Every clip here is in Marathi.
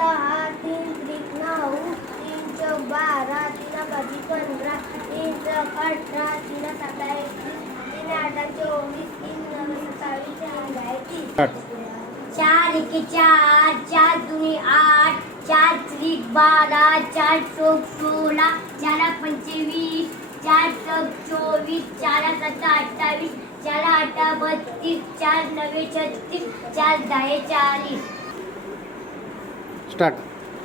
सहा तीन त्रिक नऊ तीन चौक बारा तीन पाची पंधरा तीन चौक अठरा तीन सतरा एकवीस तीन आठ चोवीस तीन नऊ सत्तावीस चार दहा तीस चार एक चार चार दुनी आठ चार त्रिक बारा चार चौक सोळा चार पंचवीस चार चौक चोवीस चार सत्ता अठ्ठावीस चार आठ बत्तीस चार नवे छत्तीस चार दहा चाळीस स्टार्ट.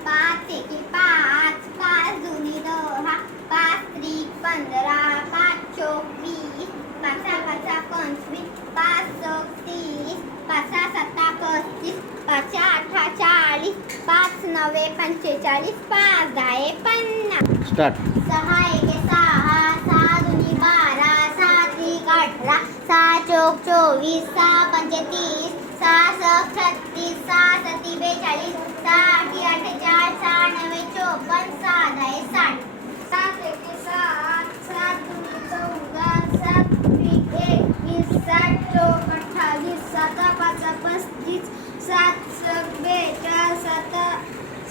पाच एके पाच पाच दुनी दहा पाच त्रिक पंधरा पाच चौक वीस पाच पाचा पंचवीस पाच चौक तीस पाच सत्ता पस्तीस पाच अठरा चाळीस पाच नवे पंचेचाळीस पाच दहा पन्नास. स्टार्ट. सहा एके सहा सहा दुनी बारा सहा त्रिक अठरा सहा चौक चोवीस सहा पंचे तीस सहा सक छत्तीस सहा सती बेचाळीस सहा आठी अठ्ठेचाळीस सहा नवे चोपन्न सहा दहा साठ सात एके सात सात दुनी चौदा सात त्रिक एकवीस सात चौक अठ्ठावीस सात पाच पस्तीस सात सक बेचाळीस सात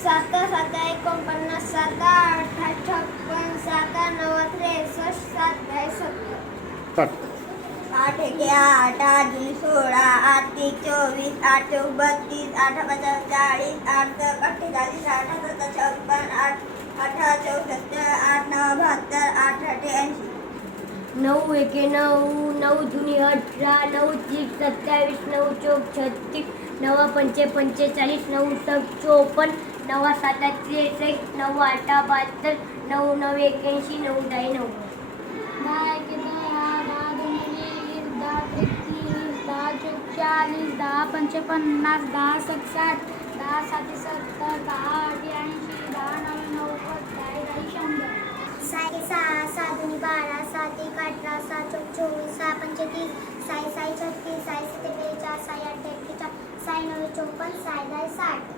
सात सात एकोणपन्नास सात अठरा छप्पन सात नऊ त्रेसष्ट सात सत्तर. आठ एके आठ आठ सोळा आठ एक चोवीस आठ चौक बत्तीस आठ पाच चाळीस आठ अठ्ठेचाळीस आठ सत्तर छप्पन आठ नऊ एके नऊ नऊ दुनी अठरा नऊ तीस सत्तावीस नऊ चौक छत्तीस नवा पंचे पंचेचाळीस नऊ सक चोपन्न नवा साता त्रेसष्ट नऊ आठा बहात्तर नऊ नऊ एक्याऐंशी नऊ दहा नऊ. दहा एके दहा दहा वीस दहा तेहतीस दहा चौक चाळीस दहा पंचे पन्नास दहा सक साठ दहा साती सत्तर दहा आठी ऐंशी दहा नऊ नव्वद दहा दहा शंभर. साई सहा सहा तेहतीस साई साई छत्तीस साई सत्तेचाळीस साई अठ्ठ्याऐंशी साई नव्वे चोपन्न साई दहा साठ.